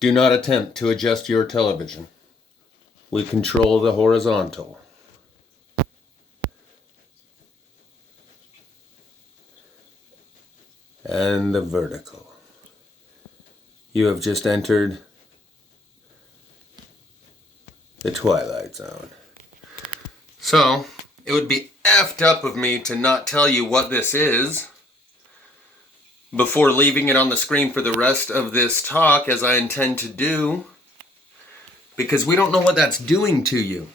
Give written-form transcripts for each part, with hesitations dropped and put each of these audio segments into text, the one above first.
Do not attempt to adjust your television. We control the horizontal. And the vertical. You have just entered the Twilight Zone. So, it would be effed up of me to not tell you what this is before leaving it on the screen for the rest of this talk, as I intend to do, because we don't know what that's doing to you.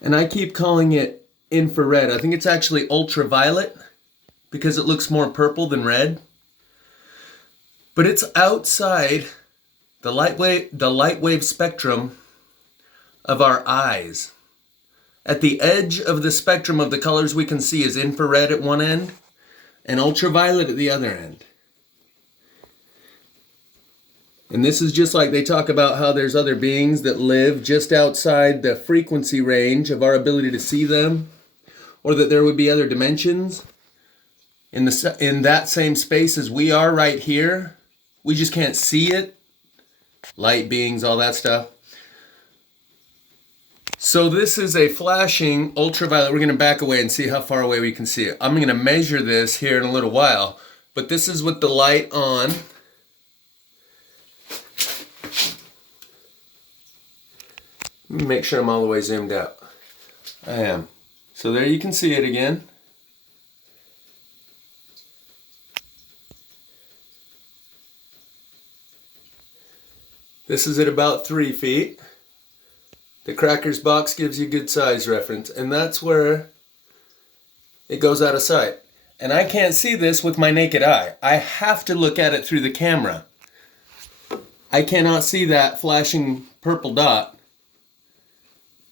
And I keep calling it infrared. I think it's actually ultraviolet because it looks more purple than red. But it's outside the light wave spectrum of our eyes. At the edge of the spectrum of the colors we can see is infrared at one end and ultraviolet at the other end. And this is just like they talk about how there's other beings that live just outside the frequency range of our ability to see them, or that there would be other dimensions in that same space as we are right here. We just can't see it. Light beings, all that stuff. So this is a flashing ultraviolet. We're going to back away and see how far away we can see it. I'm going to measure this here in a little while, but this is with the light on. Let me make sure I'm all the way zoomed out. I am. So there you can see it again. This is at about 3 feet. The Crackers box gives you good size reference, and that's where it goes out of sight. And I can't see this with my naked eye. I have to look at it through the camera. I cannot see that flashing purple dot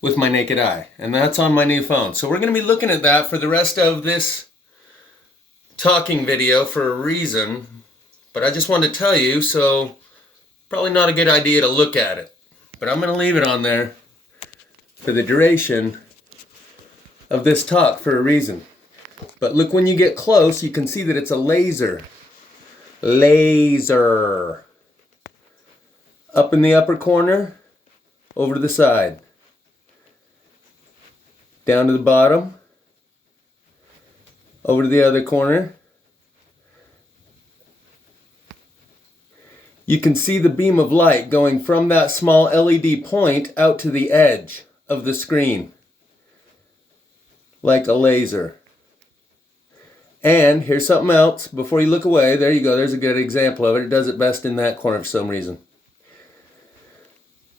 with my naked eye, and that's on my new phone. So we're going to be looking at that for the rest of this talking video for a reason, but I just wanted to tell you, so probably not a good idea to look at it, but I'm going to leave it on there for the duration of this talk for a reason. But look, when you get close, you can see that it's a laser. Laser. Up in the upper corner, over to the side. Down to the bottom, over to the other corner. You can see the beam of light going from that small LED point out to the edge of the screen, like a laser. And here's something else before you look away. There you go, there's a good example of it. It does it best in that corner for some reason.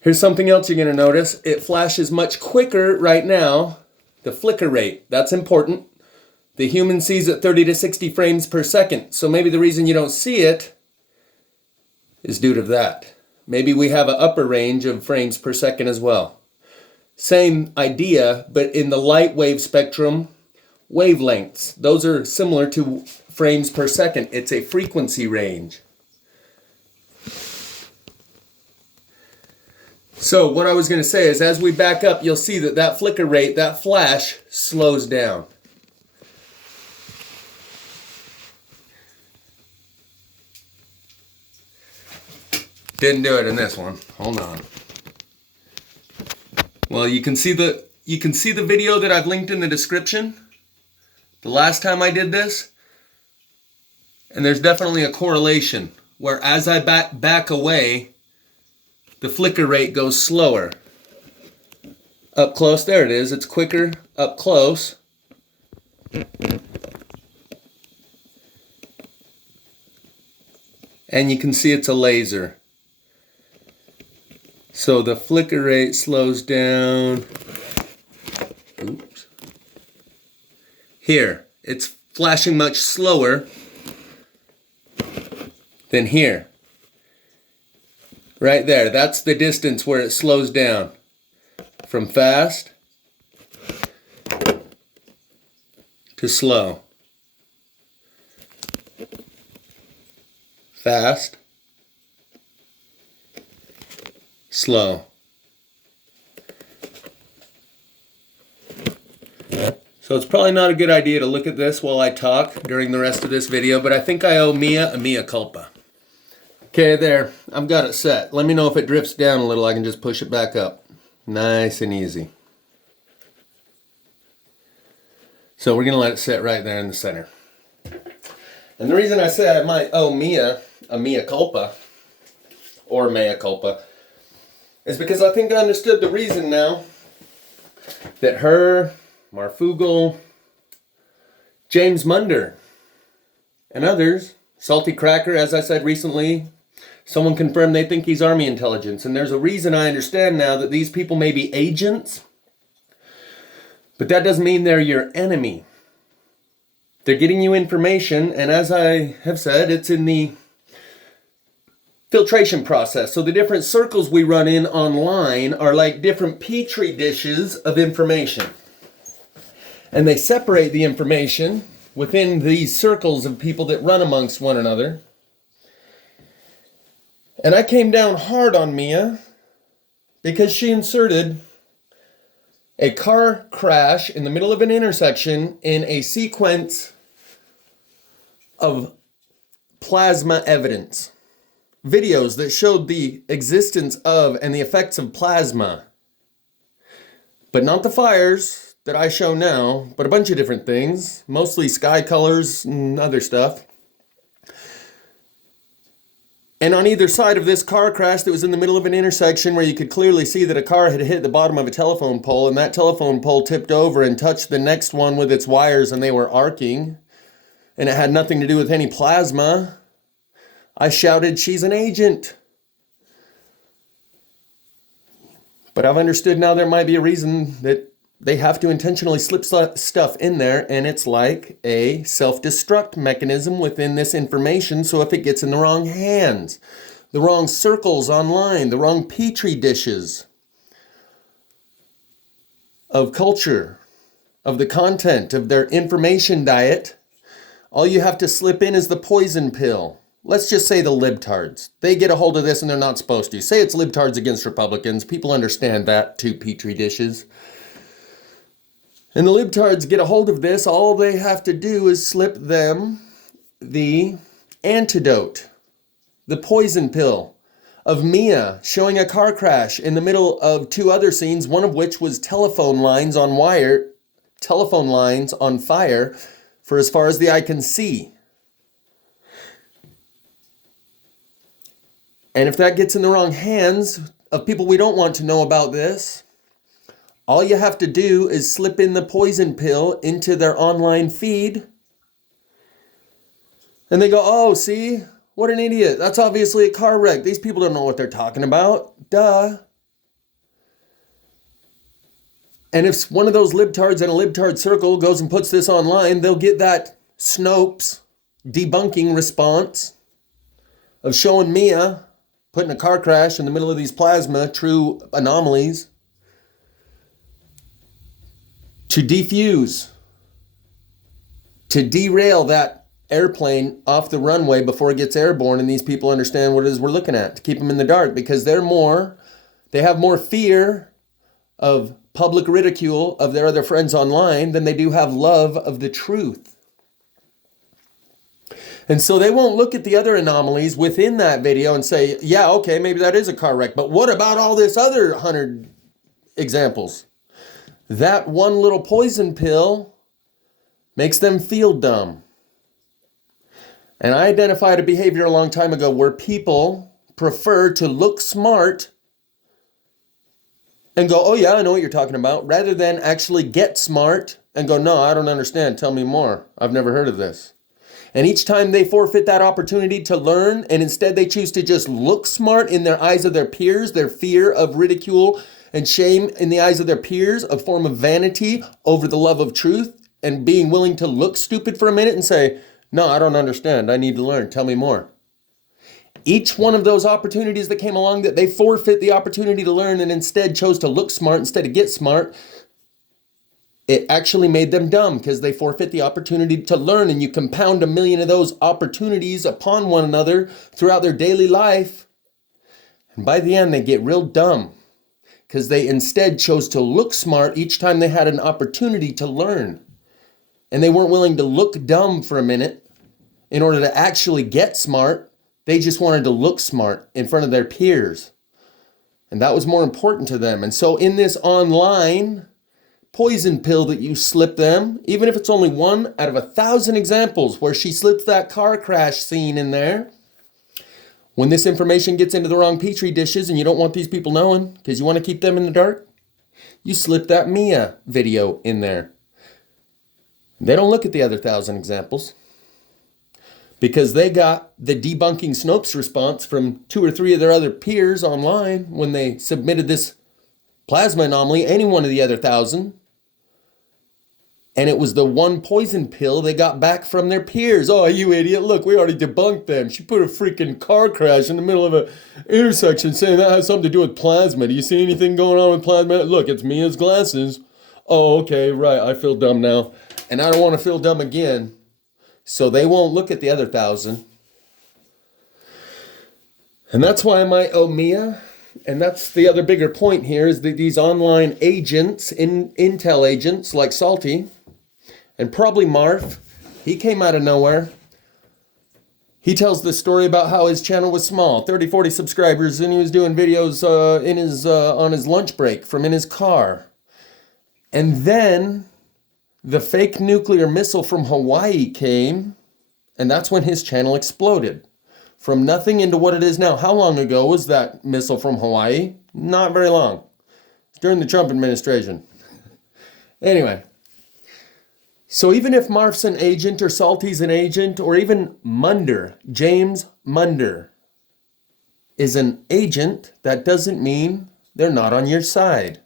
Here's something else you're going to notice. It flashes much quicker right now. The flicker rate, that's important. The human sees it 30 to 60 frames per second. So maybe the reason you don't see it is due to that. Maybe we have an upper range of frames per second as well. Same idea, but in the light wave spectrum, wavelengths. Those are similar to frames per second. It's a frequency range. So what I was going to say is, as we back up, you'll see that that flicker rate, that flash, slows down. Didn't do it in this one. Hold on. Well, you can see the video that I've linked in the description. The last time I did this, and there's definitely a correlation where as I back away, the flicker rate goes slower. Up close, there it is. It's quicker up close. And you can see it's a laser. So the flicker rate slows down. Oops. Here, it's flashing much slower than here. Right there, that's the distance where it slows down. From fast to slow. Fast. Slow. So it's probably not a good idea to look at this while I talk during the rest of this video, but I think I owe Mia a mea culpa. Okay, there. I've got it set. Let me know if it drifts down a little. I can just push it back up. Nice and easy. So we're going to let it sit right there in the center. And the reason I say I might owe Mia a mea culpa, or mea culpa, is because I think I understood the reason now that her, Marfoogle, James Munder, and others, Salty Cracker, as I said recently, someone confirmed they think he's Army intelligence. And there's a reason I understand now that these people may be agents, but that doesn't mean they're your enemy. They're getting you information, and as I have said, it's in the filtration process. So the different circles we run in online are like different petri dishes of information. And they separate the information within these circles of people that run amongst one another. And I came down hard on Mia because she inserted a car crash in the middle of an intersection in a sequence of plasma evidence. Videos that showed the existence of and the effects of plasma. But not the fires that I show now, but a bunch of different things, mostly sky colors and other stuff. And on either side of this car crash that was in the middle of an intersection where you could clearly see that a car had hit the bottom of a telephone pole, and that telephone pole tipped over and touched the next one with its wires, and they were arcing, and it had nothing to do with any plasma. I shouted, "She's an agent." But I've understood now there might be a reason that they have to intentionally slip stuff in there, and it's like a self-destruct mechanism within this information. So if it gets in the wrong hands, the wrong circles online, the wrong petri dishes of culture, of the content, of their information diet, all you have to slip in is the poison pill. Let's just say the libtards. They get a hold of this and they're not supposed to. Say it's libtards against Republicans. People understand that, two petri dishes. And the libtards get a hold of this. All they have to do is slip them the antidote, the poison pill of Mia showing a car crash in the middle of two other scenes, one of which was telephone lines on fire for as far as the eye can see. And if that gets in the wrong hands of people we don't want to know about this, all you have to do is slip in the poison pill into their online feed. And they go, "Oh, see? What an idiot. That's obviously a car wreck. These people don't know what they're talking about. Duh." And if one of those libtards in a libtard circle goes and puts this online, they'll get that Snopes debunking response of showing Mia putting a car crash in the middle of these plasma true anomalies to defuse, to derail that airplane off the runway before it gets airborne, and these people understand what it is we're looking at, to keep them in the dark, because they have more fear of public ridicule of their other friends online than they do have love of the truth. And so they won't look at the other anomalies within that video and say, "Yeah, okay, maybe that is a car wreck, but what about all this other 100 examples?" That one little poison pill makes them feel dumb. And I identified a behavior a long time ago where people prefer to look smart and go, "Oh yeah, I know what you're talking about," rather than actually get smart and go, "No, I don't understand. Tell me more. I've never heard of this." And each time they forfeit that opportunity to learn, and instead they choose to just look smart in their eyes of their peers, their fear of ridicule and shame in the eyes of their peers, a form of vanity over the love of truth, and being willing to look stupid for a minute and say, "No, I don't understand. I need to learn. Tell me more." Each one of those opportunities that came along that they forfeit the opportunity to learn and instead chose to look smart instead of get smart, it actually made them dumb because they forfeit the opportunity to learn, and you compound a million of those opportunities upon one another throughout their daily life. And by the end, they get real dumb because they instead chose to look smart each time they had an opportunity to learn. And they weren't willing to look dumb for a minute in order to actually get smart. They just wanted to look smart in front of their peers. And that was more important to them. And so in this online poison pill that you slip them, even if it's only 1 out of 1,000 examples where she slips that car crash scene in there, when this information gets into the wrong petri dishes and you don't want these people knowing because you want to keep them in the dark, you slip that Mia video in there. They don't look at the other 1,000 examples because they got the debunking Snopes response from 2 or 3 of their other peers online when they submitted this plasma anomaly, any one of the other 1,000. And it was the one poison pill they got back from their peers. Oh, you idiot, look, we already debunked them. She put a freaking car crash in the middle of an intersection saying that has something to do with plasma. Do you see anything going on with plasma? Look, it's Mia's glasses. Oh, okay, right, I feel dumb now. And I don't want to feel dumb again. So they won't look at the other 1,000. And that's why I might owe Mia. And that's the other bigger point here is that these online agents, intel agents like Salty, and probably Marf, he came out of nowhere. He tells the story about how his channel was small, 30, 40 subscribers, and he was doing videos on his lunch break from in his car. And then the fake nuclear missile from Hawaii came, and that's when his channel exploded. From nothing into what it is now. How long ago was that missile from Hawaii? Not very long. It's during the Trump administration. Anyway, so even if Marf's an agent or Salty's an agent, or even Munder, James Munder, is an agent, that doesn't mean they're not on your side.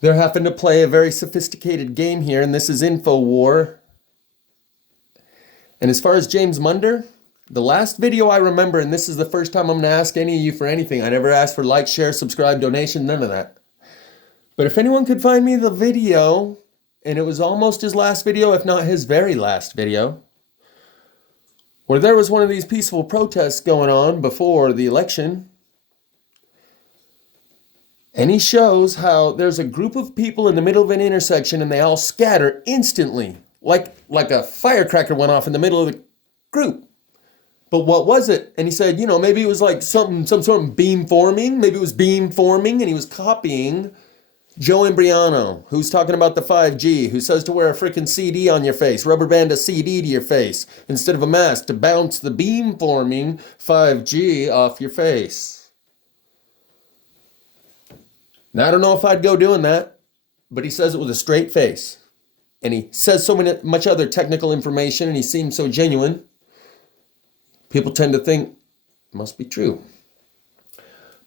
They're having to play a very sophisticated game here, and this is InfoWar. And as far as James Munder, the last video I remember, and this is the first time I'm going to ask any of you for anything. I never asked for like, share, subscribe, donation, none of that. But if anyone could find me the video, and it was almost his last video, if not his very last video, where there was one of these peaceful protests going on before the election, and he shows how there's a group of people in the middle of an intersection and they all scatter instantly, like a firecracker went off in the middle of the group. But what was it? And he said, maybe it was like some sort of beam forming. Maybe it was beam forming, and he was copying Joe Imbriano, who's talking about the 5G, who says to wear a freaking CD on your face, rubber band a CD to your face, instead of a mask to bounce the beam forming 5G off your face. Now, I don't know if I'd go doing that, but he says it with a straight face. And he says so much other technical information, and he seems so genuine. People tend to think it must be true.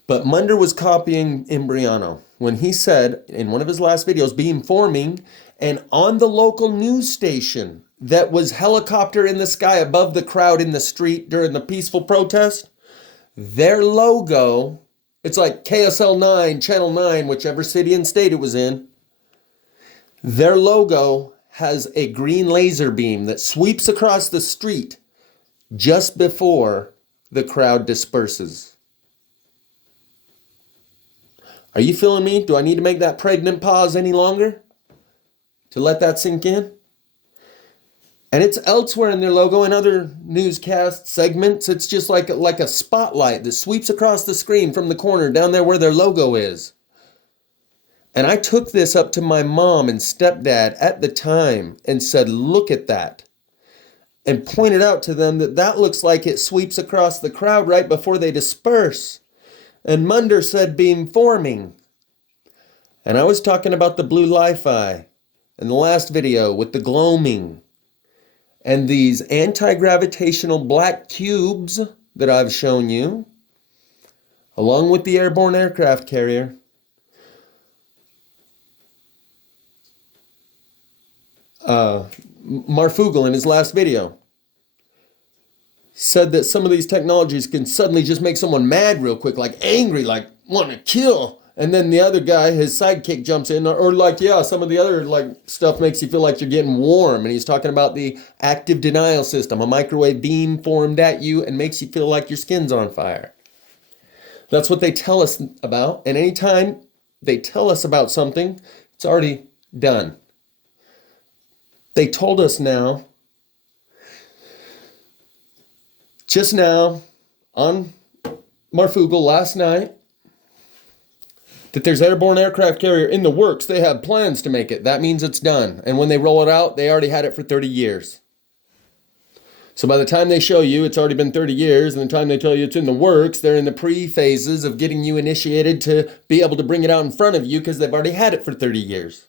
But Munder was copying Imbriano when he said in one of his last videos, beam forming, and on the local news station that was helicopter in the sky above the crowd in the street during the peaceful protest, their logo, it's like KSL 9, Channel 9, whichever city and state it was in, their logo has a green laser beam that sweeps across the street just before the crowd disperses. Are you feeling me? Do I need to make that pregnant pause any longer to let that sink in? And it's elsewhere in their logo and other newscast segments. It's just like a spotlight that sweeps across the screen from the corner down there where their logo is. And I took this up to my mom and stepdad at the time and said, look at that. And pointed out to them that looks like it sweeps across the crowd right before they disperse. And Munder said beam forming. And I was talking about the blue li-fi in the last video with the gloaming. And these anti-gravitational black cubes that I've shown you, along with the airborne aircraft carrier. Marfoogle in his last video said that some of these technologies can suddenly just make someone mad real quick, like angry, like want to kill. And then the other guy, his sidekick, jumps in, or like, yeah, some of the other like stuff makes you feel like you're getting warm. And he's talking about the active denial system, a microwave beam formed at you and makes you feel like your skin's on fire. That's what they tell us about. And anytime they tell us about something, it's already done. They told us now just now on Marfoogle last night that there's airborne aircraft carrier in the works. They have plans to make it. That means it's done. And when they roll it out, they already had it for 30 years. So by the time they show you, it's already been 30 years. And the time they tell you it's in the works, they're in the pre-phases of getting you initiated to be able to bring it out in front of you because they've already had it for 30 years.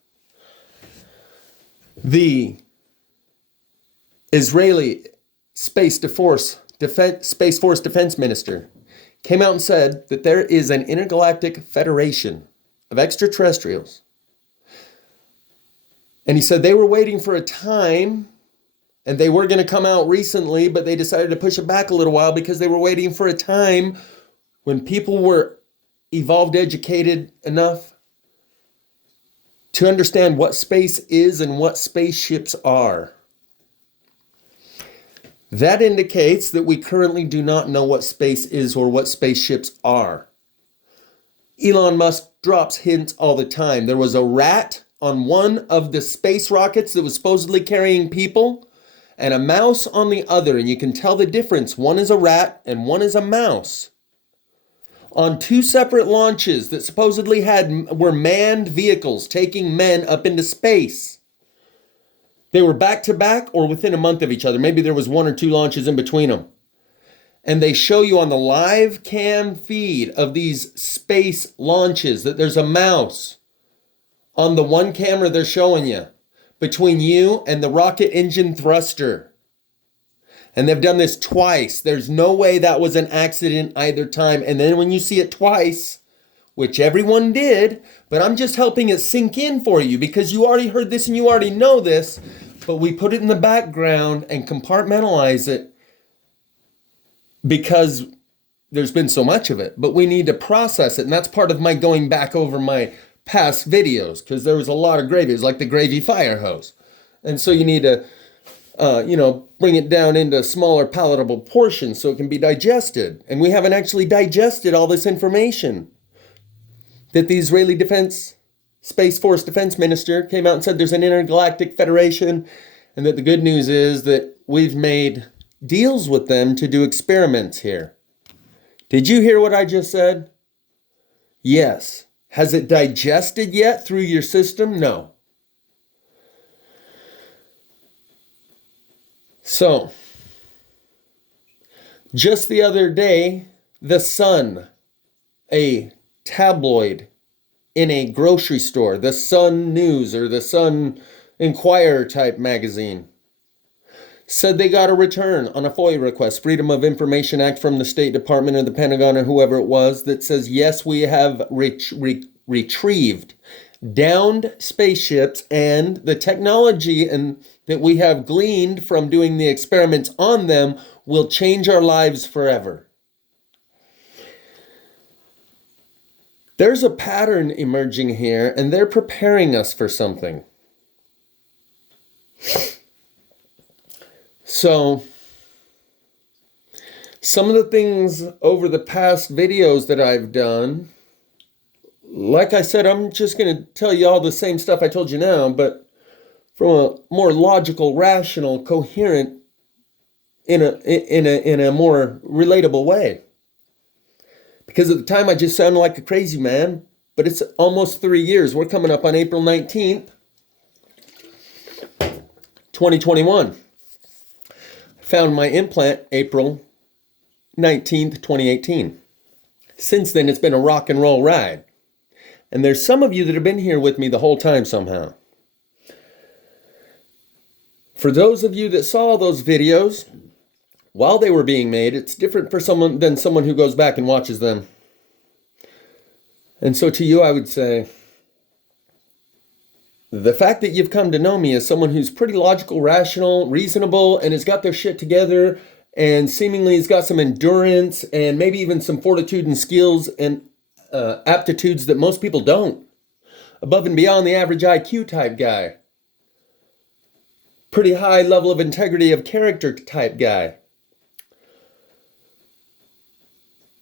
The Israeli Space Force Defense Minister came out and said that there is an intergalactic federation of extraterrestrials. And he said they were waiting for a time, and they were going to come out recently, but they decided to push it back a little while because they were waiting for a time when people were evolved, educated enough to understand what space is and what spaceships are. That indicates that we currently do not know what space is or what spaceships are. Elon Musk drops hints all the time. There was a rat on one of the space rockets that was supposedly carrying people, and a mouse on the other, and you can tell the difference. One is a rat and one is a mouse. On two separate launches that supposedly were manned vehicles taking men up into space. They were back to back or within a month of each other. Maybe there was one or two launches in between them. And they show you on the live cam feed of these space launches that there's a mouse on the one camera they're showing you between you and the rocket engine thruster. And they've done this twice. There's no way that was an accident either time. And then when you see it twice, which everyone did, but I'm just helping it sink in for you because you already heard this and you already know this, but we put it in the background and compartmentalize it because there's been so much of it, but we need to process it. And that's part of my going back over my past videos because there was a lot of gravy. It was like the gravy fire hose. And so you need to, bring it down into smaller palatable portions so it can be digested. And we haven't actually digested all this information that the Israeli Space Force Defense Minister came out and said there's an intergalactic federation, and that the good news is that we've made deals with them to do experiments here. Did you hear what I just said? Yes. Has it digested yet through your system? No. So, just the other day, The Sun, a tabloid in a grocery store, the Sun News or the Sun Inquirer type magazine, said they got a return on a FOIA request, Freedom of Information Act from the State Department or the Pentagon or whoever it was, that says, yes, we have retrieved downed spaceships, and the technology that we have gleaned from doing the experiments on them will change our lives forever. There's a pattern emerging here, and they're preparing us for something. So, some of the things over the past videos that I've done, like I said, I'm just going to tell you all the same stuff I told you now, but from a more logical, rational, coherent, in a more relatable way. Because at the time I just sounded like a crazy man, but it's almost 3 years. We're coming up on April 19th, 2021. I found my implant April 19th, 2018. Since then, it's been a rock and roll ride. And there's some of you that have been here with me the whole time somehow. For those of you that saw those videos while they were being made, it's different for someone than someone who goes back and watches them. And so to you, I would say, the fact that you've come to know me as someone who's pretty logical, rational, reasonable, and has got their shit together, and seemingly has got some endurance, and maybe even some fortitude and skills and aptitudes that most people don't. Above and beyond the average IQ type guy. Pretty high level of integrity of character type guy.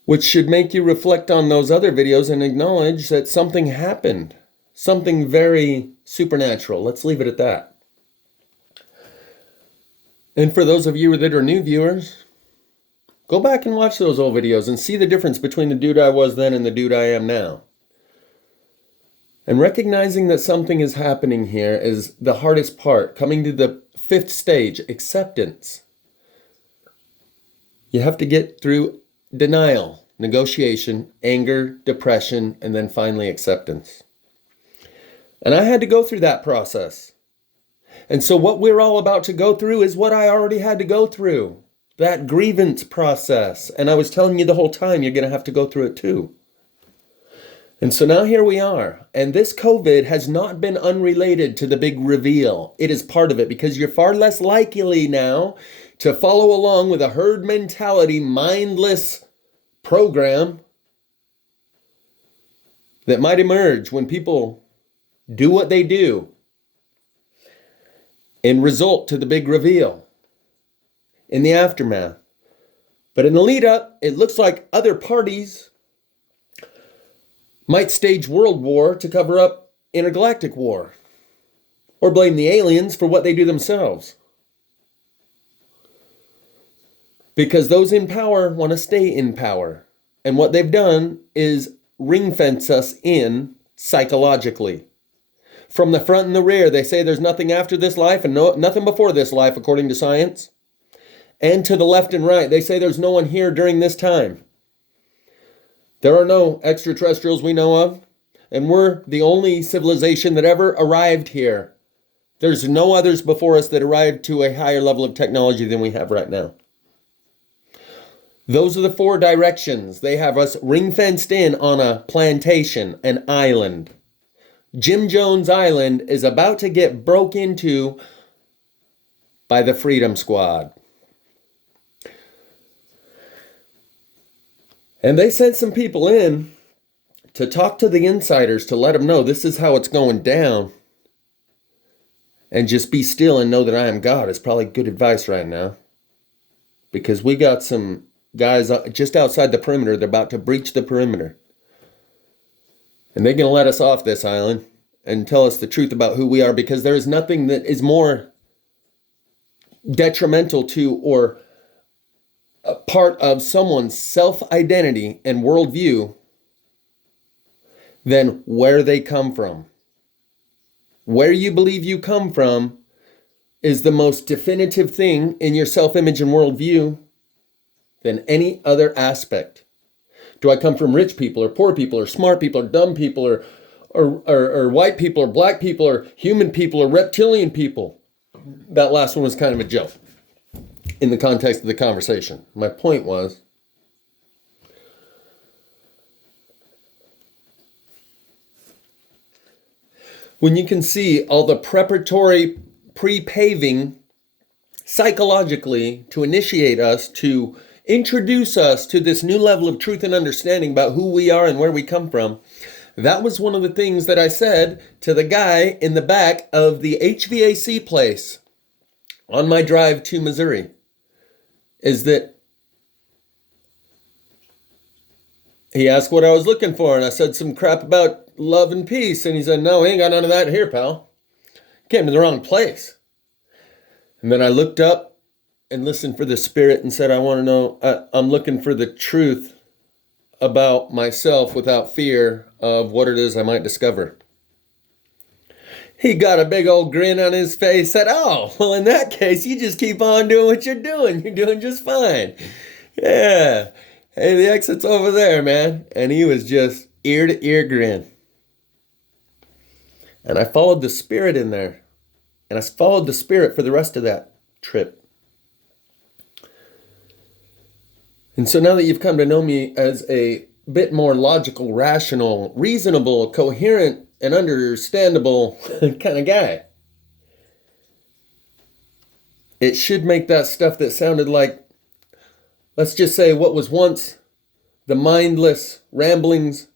Which should make you reflect on those other videos and acknowledge that something happened. Something very supernatural. Let's leave it at that. And for those of you that are new viewers, Go back and watch those old videos and see the difference between the dude I was then and the dude I am now. And recognizing that something is happening here is the hardest part. Coming to the 5th stage, acceptance. You have to get through denial, negotiation, anger, depression, and then finally acceptance. And I had to go through that process. And so what we're all about to go through is what I already had to go through. That grievance process. And I was telling you the whole time, you're going to have to go through it too. And so now here we are. And this COVID has not been unrelated to the big reveal. It is part of it because you're far less likely now to follow along with a herd mentality, mindless program that might emerge when people do what they do and result to the big reveal in the aftermath. But in the lead up, it looks like other parties might stage world war to cover up intergalactic war, or blame the aliens for what they do themselves. Because those in power want to stay in power. And what they've done is ring fence us in psychologically. From the front and the rear, they say there's nothing after this life and nothing before this life, according to science. And to the left and right, they say there's no one here during this time. There are no extraterrestrials we know of, and we're the only civilization that ever arrived here. There's no others before us that arrived to a higher level of technology than we have right now. Those are the 4 directions. They have us ring-fenced in on a plantation, an island. Jim Jones Island is about to get broke into by the Freedom Squad. And they sent some people in to talk to the insiders to let them know this is how it's going down. And just be still and know that I am God is probably good advice right now. Because we got some guys just outside the perimeter. They're about to breach the perimeter. And they're going to let us off this island and tell us the truth about who we are. Because there is nothing that is more detrimental to or a part of someone's self-identity and worldview than where they come from. Where you believe you come from is the most definitive thing in your self-image and worldview than any other aspect. Do I come from rich people or poor people or smart people or dumb people or white people or black people or human people or reptilian people? That last one was kind of a joke in the context of the conversation. My point was, when you can see all the preparatory pre-paving psychologically to initiate us, to introduce us to this new level of truth and understanding about who we are and where we come from, that was one of the things that I said to the guy in the back of the HVAC place on my drive to Missouri. Is that he asked what I was looking for, and I said some crap about love and peace, and he said, no, we ain't got none of that here, pal. You came to the wrong place. And then I looked up and listened for the spirit and said, I want to know, I'm looking for the truth about myself without fear of what it is I might discover. He got a big old grin on his face, said, oh, well, in that case, you just keep on doing what you're doing. You're doing just fine. Yeah. Hey, the exit's over there, man. And he was just ear to ear grin. And I followed the spirit in there. And I followed the spirit for the rest of that trip. And so now that you've come to know me as a bit more logical, rational, reasonable, coherent, and understandable kind of guy, it should make that stuff that sounded like, let's just say, what was once the mindless ramblings